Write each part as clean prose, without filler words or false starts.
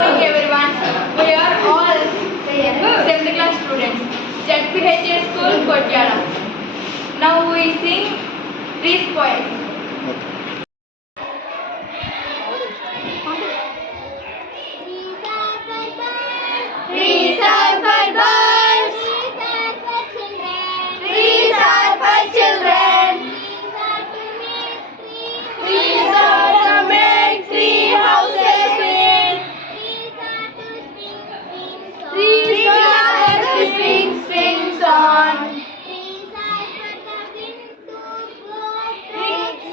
Morning everyone, we are all 7th class students, ZPHS School, Kotyala. Now we sing Trees poem. Trees are for birds, trees are for children, trees are to make tree houses in, trees are to spring on,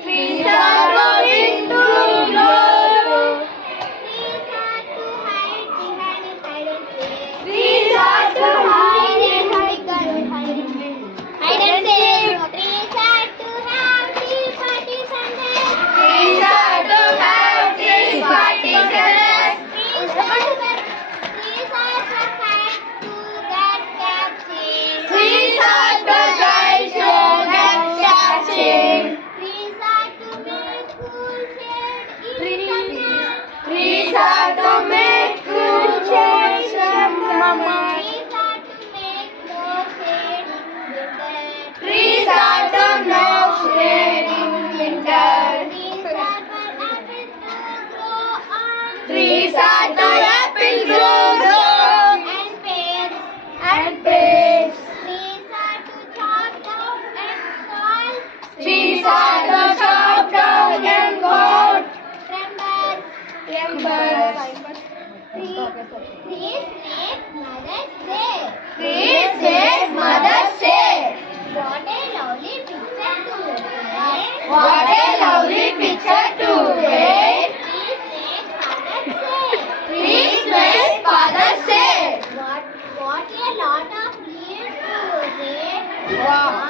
trees are going to grow, trees are to hide and seek. Trees are to have tea parties and trees are to guide to get catching. Trees are to make cool shade in summer. Trees are to no shade in winter. Trees are to apple grow and pears. Trees are to chop down and cut timbers. Trees make mother say. What a lovely picture today. Trees make father say. What a lot of leaves to say. Wow.